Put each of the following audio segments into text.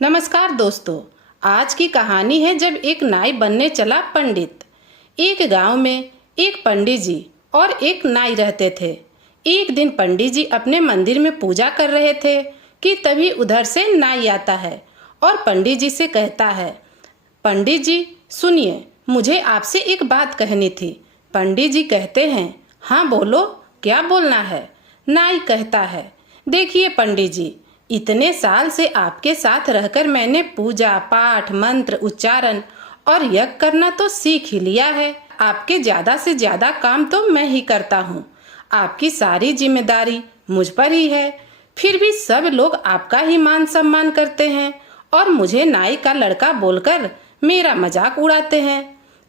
नमस्कार दोस्तों। आज की कहानी है जब एक नाई बनने चला पंडित। एक गांव में एक पंडित जी और एक नाई रहते थे। एक दिन पंडित जी अपने मंदिर में पूजा कर रहे थे कि तभी उधर से नाई आता है और पंडित जी से कहता है, पंडित जी सुनिए, मुझे आपसे एक बात कहनी थी। पंडित जी कहते हैं, हाँ बोलो, क्या बोलना है। नाई कहता है, देखिए पंडित जी, इतने साल से आपके साथ रहकर मैंने पूजा पाठ मंत्र उच्चारण और यज्ञ करना तो सीख ही लिया है। आपके ज्यादा से ज्यादा काम तो मैं ही करता हूँ। आपकी सारी जिम्मेदारी मुझ पर ही है। फिर भी सब लोग आपका ही मान सम्मान करते हैं और मुझे नाई का लड़का बोलकर मेरा मजाक उड़ाते हैं।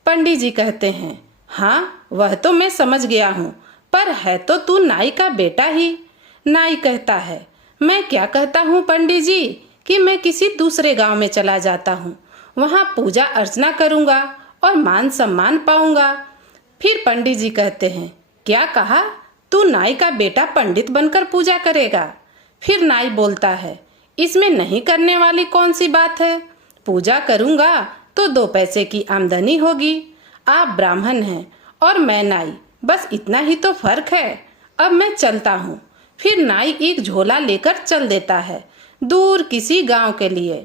पंडित जी कहते हैं, हाँ वह तो मैं समझ गया हूँ, पर है तो तू नाई का बेटा ही। नाई कहता है, मैं क्या कहता हूँ पंडित जी कि मैं किसी दूसरे गांव में चला जाता हूँ, वहाँ पूजा अर्चना करूँगा और मान सम्मान पाऊंगा। फिर पंडित जी कहते हैं, क्या कहा, तू नाई का बेटा पंडित बनकर पूजा करेगा। फिर नाई बोलता है, इसमें नहीं करने वाली कौन सी बात है। पूजा करूँगा तो 2 पैसे की आमदनी होगी। आप ब्राह्मण हैं और मैं नाई, बस इतना ही तो फर्क है। अब मैं चलता हूँ। फिर नाई एक झोला लेकर चल देता है दूर किसी गांव के लिए।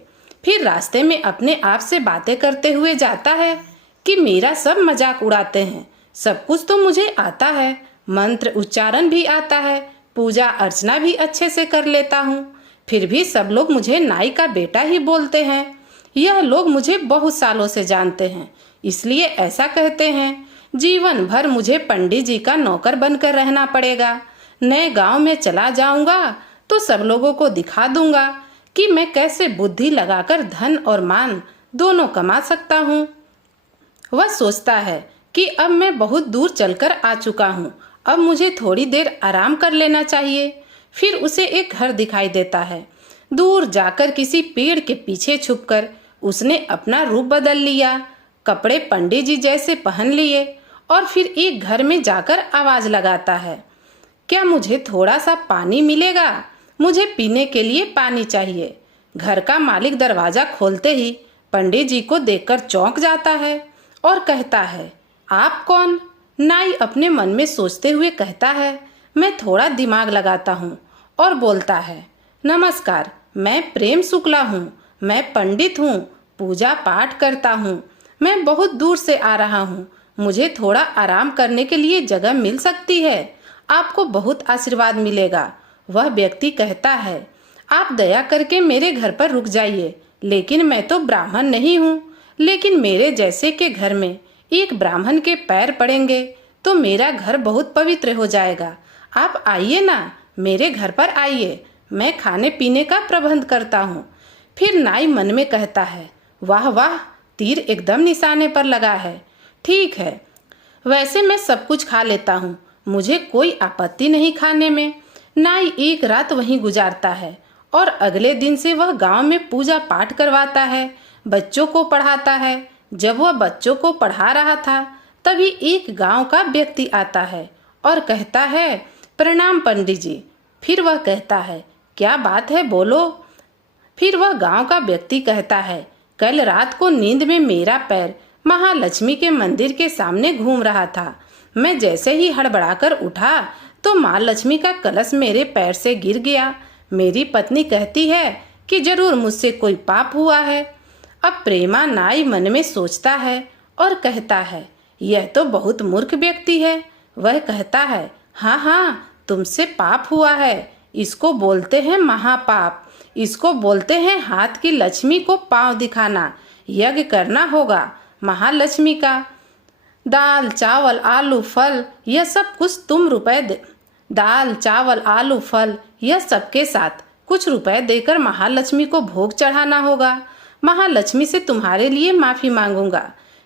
फिर रास्ते में अपने आप से बातें करते हुए जाता है कि मेरा सब मजाक उड़ाते हैं, सब कुछ तो मुझे आता है, मंत्र उच्चारण भी आता है, पूजा अर्चना भी अच्छे से कर लेता हूँ, फिर भी सब लोग मुझे नाई का बेटा ही बोलते हैं। यह लोग मुझे बहुत सालों से जानते हैं, इसलिए ऐसा कहते हैं। जीवन भर मुझे पंडित जी का नौकर बनकर रहना पड़ेगा। नए गांव में चला जाऊंगा तो सब लोगों को दिखा दूंगा कि मैं कैसे बुद्धि लगाकर धन और मान दोनों कमा सकता हूँ। वह सोचता है कि अब मैं बहुत दूर चलकर आ चुका हूँ, अब मुझे थोड़ी देर आराम कर लेना चाहिए। फिर उसे एक घर दिखाई देता है। दूर जाकर किसी पेड़ के पीछे छुपकर उसने अपना रूप बदल लिया, कपड़े पंडित जी जैसे पहन लिए और फिर एक घर में जाकर आवाज लगाता है, क्या मुझे थोड़ा सा पानी मिलेगा, मुझे पीने के लिए पानी चाहिए। घर का मालिक दरवाजा खोलते ही पंडित जी को देखकर चौंक जाता है और कहता है, आप कौन। नाई अपने मन में सोचते हुए कहता है, मैं थोड़ा दिमाग लगाता हूँ और बोलता है, नमस्कार, मैं प्रेम शुक्ला हूँ, मैं पंडित हूँ, पूजा पाठ करता हूँ, मैं बहुत दूर से आ रहा हूँ, मुझे थोड़ा आराम करने के लिए जगह मिल सकती है, आपको बहुत आशीर्वाद मिलेगा। वह व्यक्ति कहता है, आप दया करके मेरे घर पर रुक जाइए, लेकिन मैं तो ब्राह्मण नहीं हूँ, लेकिन मेरे जैसे के घर में एक ब्राह्मण के पैर पड़ेंगे तो मेरा घर बहुत पवित्र हो जाएगा। आप आइए ना, मेरे घर पर आइए, मैं खाने पीने का प्रबंध करता हूँ। फिर नाई मन में कहता है, वाह वाह, तीर एकदम निशाने पर लगा है। ठीक है, वैसे मैं सब कुछ खा लेता हूँ, मुझे कोई आपत्ति नहीं खाने में। नाई एक रात वहीं गुजारता है और अगले दिन से वह गांव में पूजा पाठ करवाता है, बच्चों को पढ़ाता है। जब वह बच्चों को पढ़ा रहा था तभी एक गांव का व्यक्ति आता है और कहता है, प्रणाम पंडित जी। फिर वह कहता है, क्या बात है, बोलो। फिर वह गांव का व्यक्ति कहता है, कल रात को नींद में मेरा पैर महालक्ष्मी के मंदिर के सामने घूम रहा था। मैं जैसे ही हड़बड़ाकर उठा तो माँ लक्ष्मी का कलश मेरे पैर से गिर गया। मेरी पत्नी कहती है कि जरूर मुझसे कोई पाप हुआ है। अब प्रेमा नाई मन में सोचता है और कहता है, यह तो बहुत मूर्ख व्यक्ति है। वह कहता है, हाँ हाँ, तुमसे पाप हुआ है, इसको बोलते हैं महापाप, इसको बोलते हैं हाथ की लक्ष्मी को पांव दिखाना। यज्ञ करना होगा महालक्ष्मी का। दाल चावल आलू फल यह सब कुछ तुम रुपए दे, दाल चावल आलू फल यह सबके साथ कुछ रुपए देकर महालक्ष्मी को भोग चढ़ाना होगा। महालक्ष्मी से तुम्हारे लिए माफी मांगूंगा।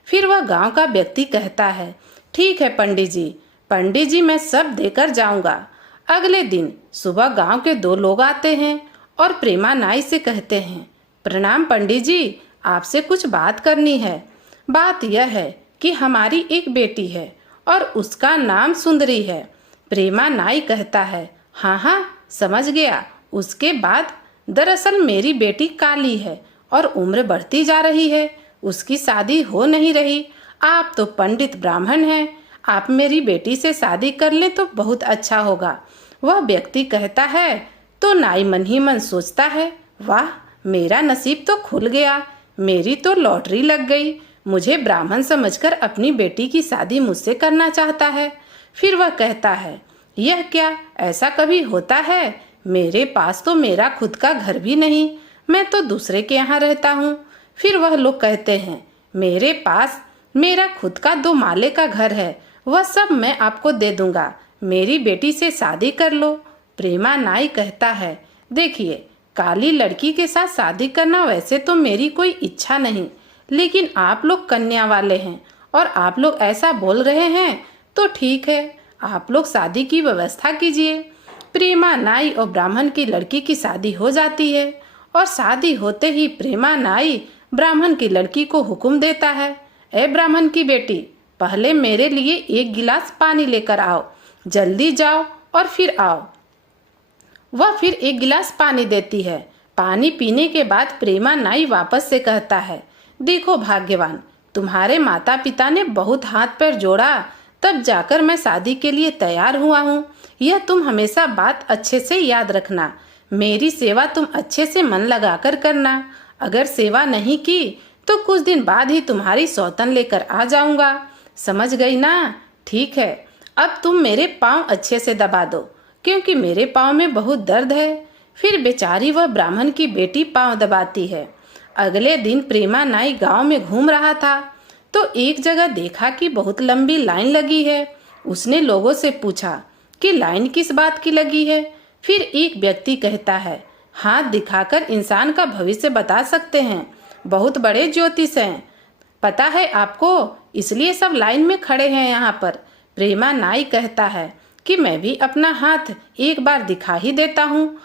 फिर वह गांव का व्यक्ति कहता है, ठीक है पंडित जी, पंडित जी मैं सब देकर जाऊंगा। अगले दिन सुबह गांव के 2 लोग आते हैं और प्रेमा नाई से कहते हैं, प्रणाम पंडित जी, आपसे कुछ बात करनी है। बात यह है कि हमारी एक बेटी है और उसका नाम सुंदरी है। प्रेमा नाई कहता है, हाँ हाँ समझ गया। उसके बाद दरअसल मेरी बेटी काली है और उम्र बढ़ती जा रही है, उसकी शादी हो नहीं रही। आप तो पंडित ब्राह्मण हैं, आप मेरी बेटी से शादी कर लें तो बहुत अच्छा होगा। वह व्यक्ति कहता है तो नाई मन ही मन सोचता है, वाह मेरा नसीब तो खुल गया, मेरी तो लॉटरी लग गई। मुझे ब्राह्मण समझकर अपनी बेटी की शादी मुझसे करना चाहता है। फिर वह कहता है, यह क्या, ऐसा कभी होता है? मेरे पास तो मेरा खुद का घर भी नहीं, मैं तो दूसरे के यहाँ रहता हूँ। फिर वह लोग कहते हैं, मेरे पास मेरा खुद का 2 माले का घर है, वह सब मैं आपको दे दूंगा, मेरी बेटी से शादी कर लो। प्रेमा नाई कहता है, देखिए काली लड़की के साथ शादी करना वैसे तो मेरी कोई इच्छा नहीं, लेकिन आप लोग कन्या वाले हैं और आप लोग ऐसा बोल रहे हैं तो ठीक है, आप लोग शादी की व्यवस्था कीजिए। प्रेमा नाई और ब्राह्मण की लड़की की शादी हो जाती है और शादी होते ही प्रेमा नाई ब्राह्मण की लड़की को हुक्म देता है, ए ब्राह्मण की बेटी, पहले मेरे लिए 1 गिलास पानी लेकर आओ, जल्दी जाओ और फिर आओ। वह फिर 1 गिलास पानी देती है। पानी पीने के बाद प्रेमा नाई वापस से कहता है, देखो भाग्यवान, तुम्हारे माता पिता ने बहुत हाथ पैर जोड़ा, तब जाकर मैं शादी के लिए तैयार हुआ हूँ। यह तुम हमेशा बात अच्छे से याद रखना। मेरी सेवा तुम अच्छे से मन लगाकर करना। अगर सेवा नहीं की तो कुछ दिन बाद ही तुम्हारी सौतन लेकर आ जाऊंगा। समझ गई ना? ठीक है, अब तुम मेरे पाँव अच्छे से दबा दो, क्योंकि मेरे पाँव में बहुत दर्द है। फिर बेचारी वह ब्राह्मण की बेटी पाँव दबाती है। अगले दिन प्रेमा नाई गांव में घूम रहा था तो एक जगह देखा कि बहुत लंबी लाइन लगी है। उसने लोगों से पूछा कि लाइन किस बात की लगी है। फिर एक व्यक्ति कहता है, हाथ दिखाकर इंसान का भविष्य बता सकते हैं, बहुत बड़े ज्योतिष हैं, पता है आपको, इसलिए सब लाइन में खड़े हैं यहाँ पर। प्रेमा नाई कहता है कि मैं भी अपना हाथ एक बार दिखा ही देता हूँ,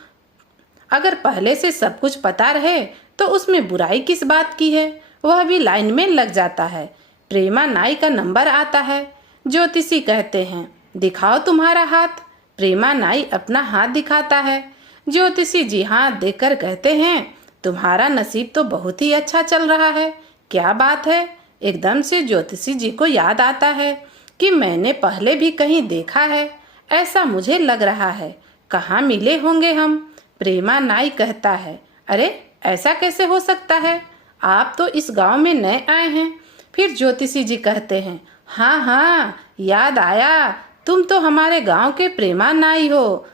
अगर पहले से सब कुछ पता रहे तो उसमें बुराई किस बात की है। वह भी लाइन में लग जाता है। प्रेमा नाई का नंबर आता है। ज्योतिषी कहते हैं, दिखाओ तुम्हारा हाथ। प्रेमा नाई अपना हाथ दिखाता है। ज्योतिषी जी हाथ देखकर कहते हैं, तुम्हारा नसीब तो बहुत ही अच्छा चल रहा है। क्या बात है? एकदम से ज्योतिषी जी को याद आता है कि मैंने पहले भी कहीं देखा है, ऐसा मुझे लग रहा है, कहाँ मिले होंगे हम। प्रेमा नाई कहता है, अरे ऐसा कैसे हो सकता है, आप तो इस गांव में नए आए हैं। फिर ज्योतिषी जी कहते हैं, हाँ हाँ याद आया, तुम तो हमारे गांव के प्रेमा नाई हो,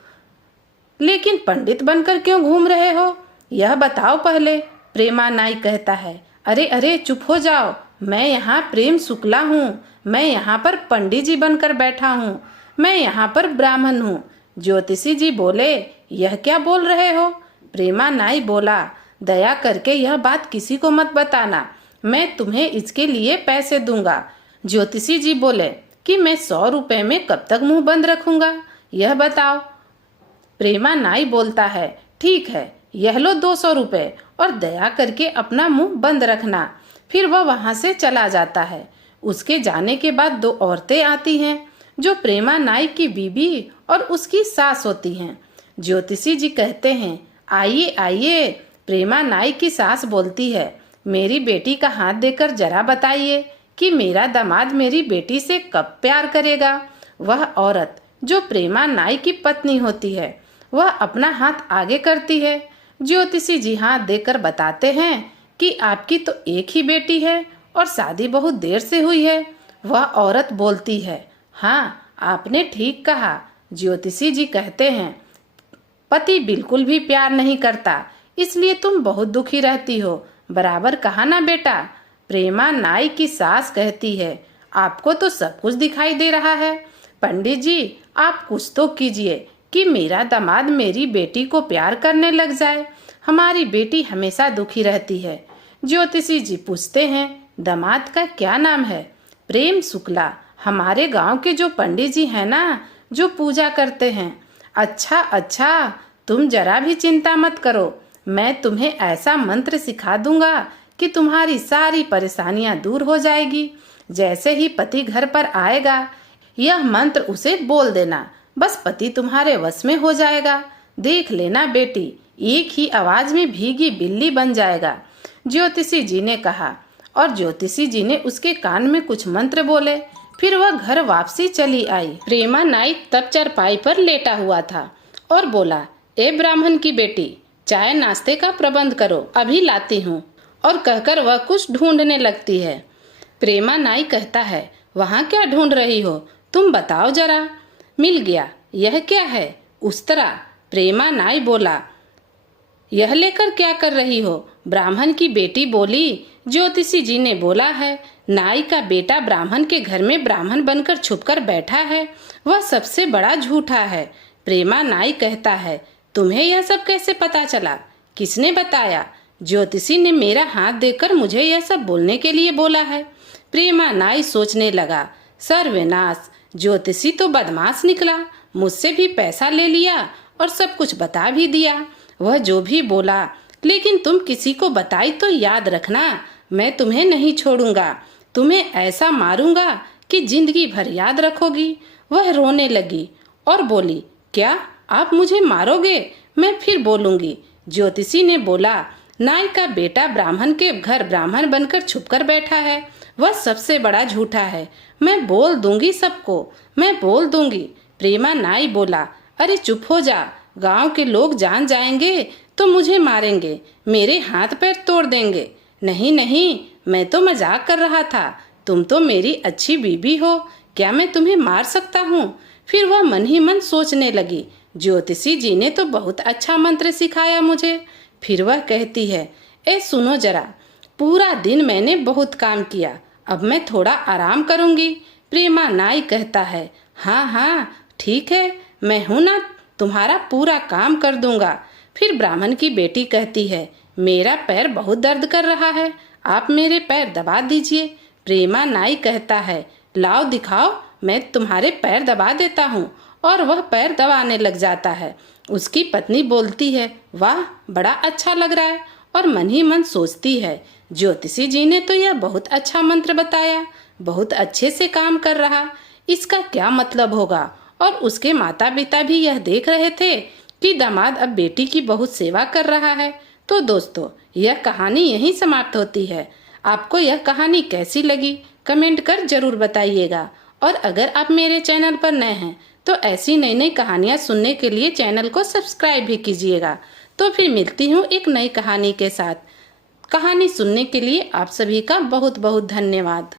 लेकिन पंडित बनकर क्यों घूम रहे हो, यह बताओ पहले। प्रेमा नाई कहता है, अरे अरे चुप हो जाओ, मैं यहाँ प्रेम शुक्ला हूँ, मैं यहाँ पर पंडित जी बनकर बैठा हूँ, मैं यहाँ पर ब्राह्मण हूँ। ज्योतिषी जी बोले, यह क्या बोल रहे हो? प्रेमा नाई बोला, दया करके यह बात किसी को मत बताना, मैं तुम्हें इसके लिए पैसे दूंगा। ज्योतिषी जी बोले कि मैं 100 रुपए में कब तक मुंह बंद रखूंगा, यह बताओ। प्रेमा नाई बोलता है, ठीक है, यह लो 200 रुपए और दया करके अपना मुंह बंद रखना। फिर वह वहां से चला जाता है। उसके जाने के बाद 2 औरतें आती हैं जो प्रेमा नाई की बीबी और उसकी सास होती हैं। ज्योतिषी जी कहते हैं, आइए आइए। प्रेमा नाई की सास बोलती है, मेरी बेटी का हाथ देकर जरा बताइए कि मेरा दामाद मेरी बेटी से कब प्यार करेगा। वह औरत जो प्रेमा नाई की पत्नी होती है, वह अपना हाथ आगे करती है। ज्योतिषी जी हाथ देकर बताते हैं कि आपकी तो एक ही बेटी है और शादी बहुत देर से हुई है। वह औरत बोलती है, हाँ आपने ठीक कहा। ज्योतिषी जी कहते हैं, पति बिल्कुल भी प्यार नहीं करता, इसलिए तुम बहुत दुखी रहती हो, बराबर कहा ना बेटा। प्रेमा नाई की सास कहती है, आपको तो सब कुछ दिखाई दे रहा है, पंडित जी आप कुछ तो कीजिए कि मेरा दामाद मेरी बेटी को प्यार करने लग जाए, हमारी बेटी हमेशा दुखी रहती है। ज्योतिषी जी पूछते हैं, दामाद का क्या नाम है? प्रेम शुक्ला, हमारे गांव के जो पंडित जी हैं ना, जो पूजा करते हैं। अच्छा अच्छा, तुम जरा भी चिंता मत करो, मैं तुम्हें ऐसा मंत्र सिखा दूंगा कि तुम्हारी सारी परेशानियां दूर हो जाएगी। जैसे ही पति घर पर आएगा, यह मंत्र उसे बोल देना, बस पति तुम्हारे वश में हो जाएगा। देख लेना बेटी, एक ही आवाज में भीगी बिल्ली बन जाएगा, ज्योतिषी जी ने कहा। और ज्योतिषी जी ने उसके कान में कुछ मंत्र बोले। फिर वह घर वापसी चली आई। प्रेमा नाई तब चारपाई पर लेटा हुआ था और बोला, ए ब्राह्मण की बेटी, चाय नाश्ते का प्रबंध करो, अभी लाती हूँ। और कहकर वह कुछ ढूंढने लगती है। प्रेमा नाई कहता है, वहाँ क्या ढूंढ रही हो, तुम बताओ जरा। मिल गया, यह क्या है? उस्तरा। प्रेमा नाई बोला, यह लेकर क्या कर रही हो? ब्राह्मण की बेटी बोली, ज्योतिषी जी ने बोला है, नाई का बेटा ब्राह्मण के घर में ब्राह्मण बनकर छुपकर बैठा है, वह सबसे बड़ा झूठा है। प्रेमा नाई कहता है, तुम्हें यह सब कैसे पता चला? किसने बताया? ज्योतिषी ने मेरा हाथ देकर मुझे यह सब बोलने के लिए बोला है। प्रेमा नाई सोचने लगा, सर्वनाश, ज्योतिषी तो बदमाश निकला, मुझसे भी पैसा ले लिया और सब कुछ बता भी दिया। वह जो भी बोला, लेकिन तुम किसी को बताई तो याद रखना, मैं तुम्हें नहीं छोड़ूंगा, तुम्हें ऐसा मारूंगा कि जिंदगी भर याद रखोगी। वह रोने लगी और बोली, क्या आप मुझे मारोगे? मैं फिर बोलूंगी। ज्योतिषी ने बोला, नाई का बेटा ब्राह्मण के घर ब्राह्मण बनकर छुपकर बैठा है, वह सबसे बड़ा झूठा है। मैं बोल दूंगी सबको, मैं बोल दूंगी। प्रेमा नाई बोला, अरे चुप हो जा, गांव के लोग जान जाएंगे तो मुझे मारेंगे, मेरे हाथ पैर तोड़ देंगे। नहीं नहीं, मैं तो मजाक कर रहा था, तुम तो मेरी अच्छी बीबी हो, क्या मैं तुम्हें मार सकता हूँ? फिर वह मन ही मन सोचने लगी, ज्योतिषी जी ने तो बहुत अच्छा मंत्र सिखाया मुझे। फिर वह कहती है, ए सुनो जरा, पूरा दिन मैंने बहुत काम किया, अब मैं थोड़ा आराम करूंगी। प्रेमा नाई कहता है, हाँ हाँ ठीक है, मैं हूं ना, तुम्हारा पूरा काम कर दूंगा। फिर ब्राह्मण की बेटी कहती है, मेरा पैर बहुत दर्द कर रहा है, आप मेरे पैर दबा दीजिए। प्रेमा नाई कहता है, लाओ दिखाओ, मैं तुम्हारे पैर दबा देता हूँ। और वह पैर दबाने लग जाता है। उसकी पत्नी बोलती है, वाह बड़ा अच्छा लग रहा है। और मन ही मन सोचती है, ज्योतिषी जी ने तो यह बहुत अच्छा मंत्र बताया, बहुत अच्छे से काम कर रहा, इसका क्या मतलब होगा? और उसके माता पिता भी यह देख रहे थे कि दामाद अब बेटी की बहुत सेवा कर रहा है। तो दोस्तों, यह कहानी यहीं समाप्त होती है। आपको यह कहानी कैसी लगी कमेंट कर जरूर बताइएगा। और अगर आप मेरे चैनल पर नए हैं तो ऐसी नई नई कहानियाँ सुनने के लिए चैनल को सब्सक्राइब भी कीजिएगा। तो फिर मिलती हूँ एक नई कहानी के साथ। कहानी सुनने के लिए आप सभी का बहुत बहुत धन्यवाद।